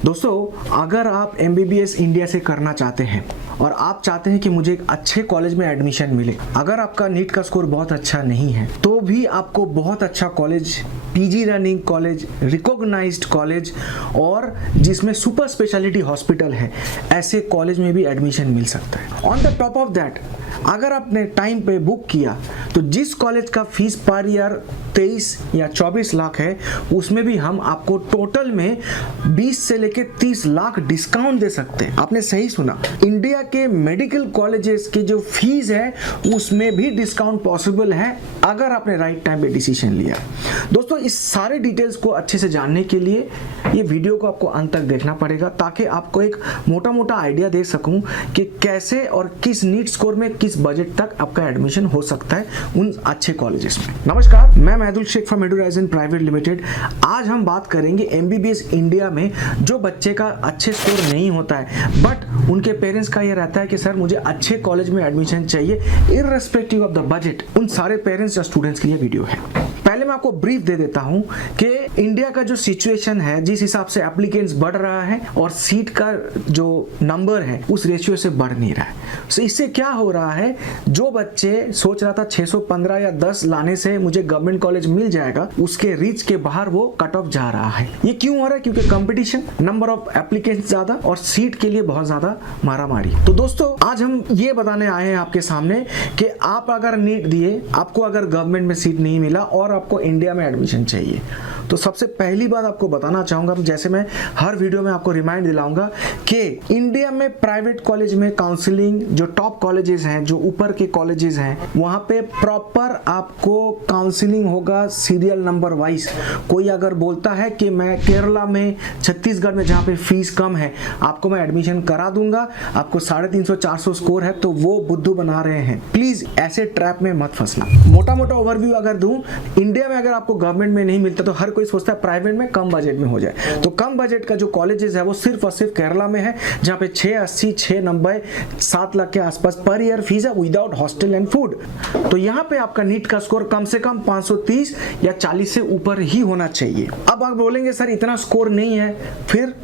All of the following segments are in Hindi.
दोस्तों, अगर आप MBBS इंडिया से करना चाहते हैं और आप चाहते हैं कि मुझे एक अच्छे कॉलेज में एडमिशन मिले, अगर आपका नीट का स्कोर बहुत अच्छा नहीं है तो भी आपको बहुत अच्छा college, PG running college, recognised college और जिसमें सुपर स्पेशलिटी हॉस्पिटल है, ऐसे कॉलेज में भी एडमिशन मिल सकता है। On the top of that, अगर आपने टाइम पे बुक किया तो जिस कॉलेज का फीस पर ईयर 23 या 24 लाख है, उसमें भी हम आपको टोटल में 20 से लेके 30 लाख डिस्काउंट दे सकते हैं। आपने सही सुना, इंडिया के मेडिकल कॉलेजेस की जो फीस है उसमें भी डिस्काउंट पॉसिबल है अगर आपने राइट टाइम पे डिसीजन लिया। दोस्तों, इस सारे डिटेल्स को अच्छे से जानने के लिए ये वीडियो को आपको अंत तक देखना पड़ेगा, ताकि आपको एक मोटा मोटा आइडिया दे सकूं कि कैसे और किस नीट स्कोर में किस बजट तक आपका एडमिशन हो सकता है उन अच्छे कॉलेजेस में। नमस्कार, मैं Mahdul Sheikh from Edurizon private limited. आज हम बात करेंगे MBBS इंडिया में जो बच्चे का अच्छे स्कोर नहीं होता है बट उनके पेरेंट्स का ये रहता है कि सर मुझे अच्छे कॉलेज में एडमिशन चाहिए इररिस्पेक्टिव ऑफ द बजट। उन सारे पेरेंट्स या स्टूडेंट्स के लिए वीडियो है। पहले मैं आपको ब्रीफ दे देता हूं कि इंडिया का जो सिचुएशन है, जिस हिसाब से एप्लीकेंट्स बढ़ रहा है और सीट का जो नंबर है उस रेशियो से बढ़ नहीं रहा है। तो इससे क्या हो रहा है, जो बच्चे सोच रहा था 615 या 10 लाने से मुझे गवर्नमेंट कॉलेज मिल जाएगा, उसके रीच के बाहर वो कट ऑफ जा रहा है। ये क्यों हो रहा है? क्योंकि कंपटीशन, नंबर ऑफ एप्लीकेंट्स ज्यादा और सीट के लिए बहुत ज्यादा मारामारी। तो दोस्तों, आज हम ये बताने आए हैं आपके सामने कि आप अगर नीट दिए, आपको अगर गवर्नमेंट में सीट नहीं मिला और आपको इंडिया में एडमिशन चाहिए, तो सबसे पहली बात आपको बताना चाहूंगा, जैसे मैं हर वीडियो में आपको रिमाइंड दिलाऊंगा कि इंडिया में प्राइवेट कॉलेज में काउंसलिंग, जो टॉप कॉलेजेस हैं, जो ऊपर के कॉलेजेस हैं, वहां पे प्रॉपर आपको काउंसलिंग होगा सीरियल नंबर वाइज। कोई अगर बोलता है कि मैं केरला में, छत्तीसगढ़ में जहां पे फीस कम है, आपको मैं एडमिशन करा दूंगा, आपको 350-400 स्कोर है, तो वो बुद्धू बना रहे हैं। प्लीज ऐसे ट्रैप में मत फंसना। मोटा मोटा ओवरव्यू अगर दूं, इंडिया में अगर आपको गवर्नमेंट में नहीं मिलता तो हर कोई सोचता है प्राइवेट में कम बजट में हो जाए। तो कम बजट का जो कॉलेजेस है वो सिर्फ और सिर्फ केरला में है, जहां पे 680, 690, 7 लाख के आसपास पर ईयर फीस है विदाउट हॉस्टल एंड फूड। तो यहाँ पे आपका नीट का स्कोर कम से कम 530 या 40 से ऊपर ही होना चाहिए। अब आप बोलेंगे सर इतना स्कोर नहीं है, फिर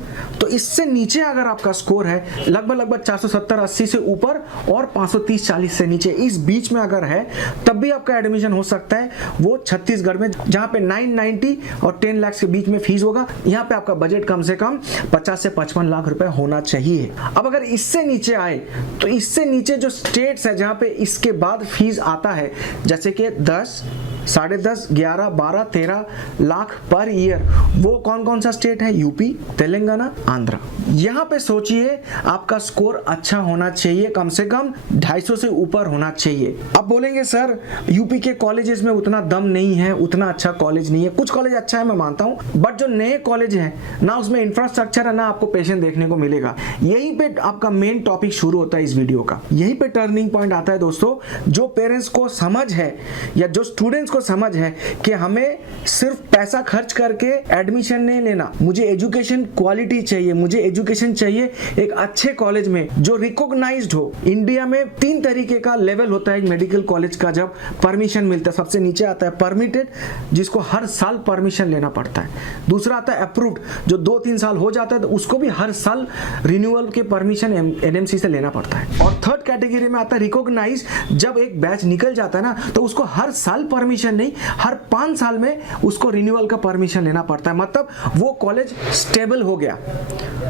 तो इससे नीचे अगर आपका स्कोर है लगभग 470-80 से ऊपर और 530-40 से नीचे, इस बीच में अगर है, तब भी आपका एडमिशन हो सकता है वो छत्तीसगढ़ में, जहां पे 990 और 10 लाख के बीच में फीस होगा। यहाँ पे आपका बजट कम से कम 50 से 55 लाख रुपए होना चाहिए। अब अगर इससे नीचे आए तो इससे नीचे जो स्टेट्स है जहां पे इसके बाद फीस आता है, जैसे कि 10, 10.5, 11, 12, 13 लाख पर ईयर, वो कौन कौन सा स्टेट है? यूपी, तेलंगाना, आंध्र। यहाँ पे सोचिए आपका स्कोर अच्छा होना चाहिए, कम से कम 250 से ऊपर होना चाहिए। अब बोलेंगे सर यूपी के कॉलेजेस में उतना दम नहीं है, उतना अच्छा कॉलेज नहीं है। कुछ कॉलेज अच्छा है, मैं मानता हूँ, बट जो नए कॉलेज हैं ना, उसमें इंफ्रास्ट्रक्चर है ना आपको पेशेंट देखने को मिलेगा। यहीं पे आपका मेन टॉपिक शुरू होता है इस वीडियो का। यहीं पे टर्निंग पॉइंट आता है दोस्तों। जो पेरेंट्स को समझ है या जो स्टूडेंट्स को समझ है कि हमें सिर्फ पैसा खर्च करके एडमिशन नहीं लेना, मुझे एजुकेशन क्वालिटी चाहिए, मुझे एजुकेशन चाहिए एक अच्छे कॉलेज में जो रिकॉग्नाइज्ड हो। इंडिया में 3 तरीके का लेवल होता है एक मेडिकल कॉलेज का जब परमिशन मिलता है। सबसे नीचे आता है परमिटेड, जिसको हर साल परमिशन लेना पड़ता है। दूसरा आता है अप्रूव्ड, जो 2-3 साल हो जाता है तो उसको भी हर साल रिन्यूअल के परमिशन NMC से लेना पड़ता है। और थर्ड कैटेगरी में आता है रिकॉग्नाइज, जब एक बैच निकल जाता है ना तो उसको हर साल परमिशन नहीं, हर 5 साल में उसको रिन्यूअल का परमिशन लेना पड़ता है। मतलब वो कॉलेज स्टेबल हो गया,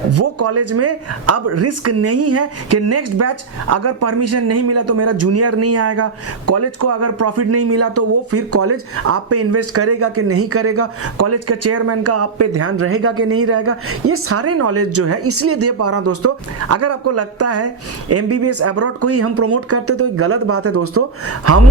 वो कॉलेज में अब रिस्क नहीं है कि नेक्स्ट बैच अगर परमिशन नहीं मिला तो मेरा जूनियर नहीं आएगा, कॉलेज को अगर प्रॉफिट नहीं मिला तो वो फिर कॉलेज आप पे इन्वेस्ट करेगा कि नहीं करेगा, कॉलेज के चेयरमैन का आप पे ध्यान रहेगा कि नहीं रहेगा। ये सारे नॉलेज जो है इसलिए दे पा रहा हूं दोस्तों। अगर आपको लगता है MBBS अब्रॉड को ही हम प्रमोट करते तो गलत बात है दोस्तों। हम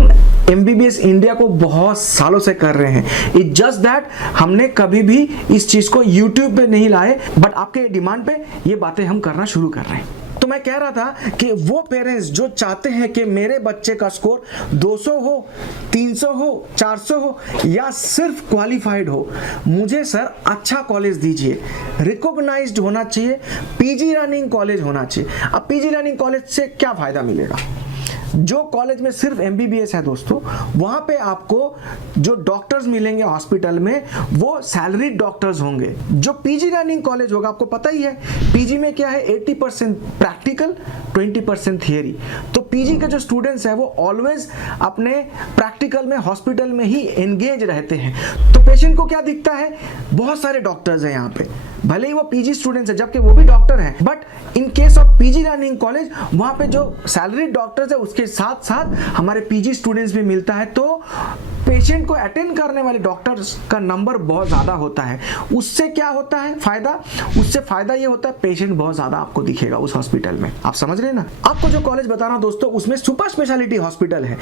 MBBS इंडिया को बहुत सालों से कर रहे हैं। इट जस्ट दैट हमने कभी भी इस चीज को YouTube पे नहीं लाए, बट आपके डिमांड पे ये बातें हम करना शुरू कर रहे हैं। तो मैं कह रहा था कि वो पेरेंट्स जो चाहते हैं कि मेरे बच्चे का स्कोर 200 हो, 300 हो, 400 हो या सिर्फ क्वालिफाइड हो, मुझे सर अच्छा कॉलेज दीजिए, रिकॉग्नाइज्ड होना चाहिए, PG रनिंग कॉलेज होना चाहिए। अब PG रनिंग कॉलेज से क्या फायदा मिलेगा? जो कॉलेज में सिर्फ एमबीबीएस है दोस्तों, वहां पे आपको जो डॉक्टर्स मिलेंगे हॉस्पिटल में वो सैलरीड डॉक्टर्स होंगे। जो पीजी रनिंग कॉलेज होगा, आपको पता ही है पीजी में क्या है, 80% प्रैक्टिकल 20% थियरी। तो पीजी के जो स्टूडेंट्स हैं वो ऑलवेज अपने प्रैक्टिकल में हॉस्पिटल में ही एंगेज रहते हैं। तो पेशेंट को क्या दिखता है, बहुत सारे डॉक्टर्स हैं यहाँ पे, भले ही वो पीजी स्टूडेंट्स है जबकि वो भी डॉक्टर हैं, but in case of PG running college वहां पे जो सैलरी डॉक्टर्स है उसके साथ साथ हमारे पीजी स्टूडेंट्स भी मिलता है। तो पेशेंट को अटेंड करने वाले डॉक्टर्स का नंबर बहुत ज्यादा होता है। उससे क्या होता है फायदा, उससे फायदा ये होता है पेशेंट बहुत ज्यादा आपको दिखेगा उस हॉस्पिटल में। आप समझ रहे हैं ना। आपको जो कॉलेज बता रहा हूं दोस्तों, उसमें सुपर स्पेशलिटी हॉस्पिटल है।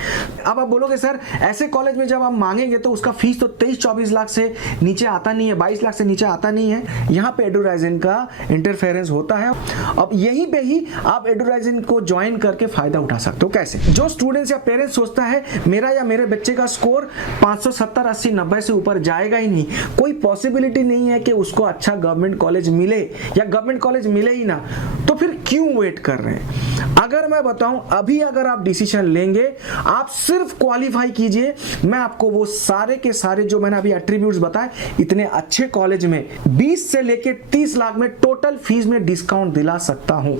अब आप बोलोगे सर ऐसे कॉलेज में जब आप मांगेंगे तो उसका फीस तो 23-24 लाख से नीचे आता नहीं है, 22 लाख से नीचे आता नहीं है। यहाँ पे एडुराइजन का इंटरफेरेंस होता है। अब यहीं पे ही आप एडुराइजन को ज्वाइन करके फायदा उठा सकते हो। कैसे? जो स्टूडेंट्स या पेरेंट्स सोचता है मेरा या मेरे बच्चे का स्कोर 570, 80, 90 से ऊपर जाएगा ही नहीं, कोई पॉसिबिलिटी नहीं है कि उसको अच्छा गवर्नमेंट कॉलेज मिले या गवर्नमेंट कॉलेज मिले ही ना, तो फिर क्यों वेट कर रहे हैं? अगर मैं बताऊं अभी अगर आप डिसीजन लेंगे, आप सिर्फ क्वालिफाई कीजिए, मैं आपको वो सारे के सारे जो मैंने अभी एट्रीब्यूट्स बताए इतने अच्छे कॉलेज में 20 से लेके 30 लाख में टोटल फीस में डिस्काउंट दिला सकता हूं।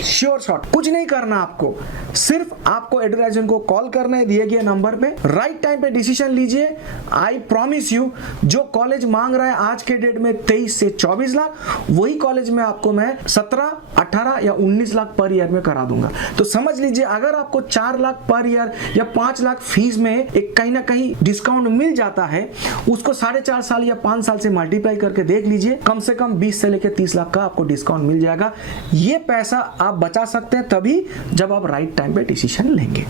श्योर शॉट, कुछ नहीं करना आपको, सिर्फ आपको एडुराइजन को कॉल करना है दिए गए नंबर पे, राइट टाइम पे डिसीजन लीजिए। आई प्रॉमिस यू, जो कॉलेज मांग रहा है आज के डेट में 23 से 24 लाख, वही कॉलेज में आपको मैं 17, 18 या 19 लाख पर ईयर में करा दूंगा। तो समझ लीजिए अगर आपको 4 लाख पर ईयर या 5 लाख फीस में एक कहीं ना कहीं डिस्काउंट मिल जाता है, उसको 4.5 साल या 5 साल से मल्टीप्लाई करके देख लीजिए, कम से कम 20 से लेकर 30 लाख का आपको डिस्काउंट मिल जाएगा। ये पैसा आप बचा सकते हैं तभी जब आप राइट टाइम पे डिसीजन लेंगे।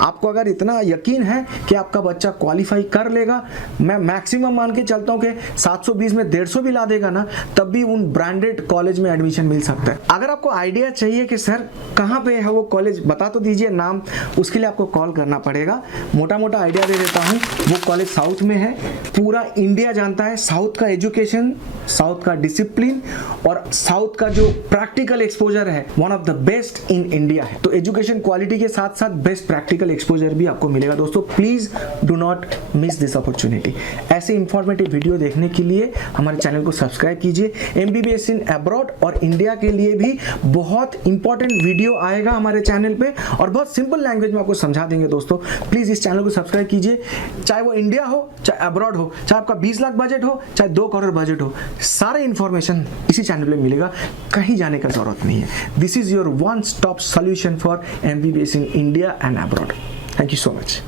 आपको अगर इतना यकीन है कि आपका बच्चा क्वालिफाई कर लेगा, मैं मैक्सिमम मान के चलता हूं कि 720 में 150 भी ला देगा ना, तब भी उन ब्रांडेड कॉलेज में एडमिशन मिल सकता है। अगर आपको आइडिया चाहिए कि सर कहां पे है वो कॉलेज, बता तो दीजिए नाम, उसके लिए आपको कॉल करना पड़ेगा। मोटा मोटा आइडिया दे देता हूं, वो कॉलेज साउथ में है, पूरा इंडिया जानता है साउथ का एजुकेशन, साउथ का डिसिप्लिन और साउथ का जो प्रैक्टिकल एक्सपोजर है one of the best in India है। तो एजुकेशन क्वालिटी के साथ साथ बेस्ट प्रैक्टिकल एक्सपोजर भी आपको मिलेगा। दोस्तों please do not miss this opportunity. ऐसे इंफॉर्मेटिव वीडियो देखने के लिए हमारे चैनल को सब्सक्राइब कीजिए। एमबीबीएस इन अब्रॉड और इंडिया के लिए भी बहुत इंपॉर्टेंट वीडियो आएगा हमारे चैनल पे और बहुत सिंपल लैंग्वेज में आपको समझा देंगे। दोस्तों प्लीज इस चैनल को सब्सक्राइब कीजिए, चाहे वो इंडिया हो चाहे अब्रॉड हो, चाहे आपका 20 लाख बजट हो चाहे 2 करोड़ बजट हो, सारे इंफॉर्मेशन इसी चैनल पे मिलेगा, कहीं जाने का जरूरत नहीं है। This is your one-stop solution for MBBS in India and abroad. Thank you so much.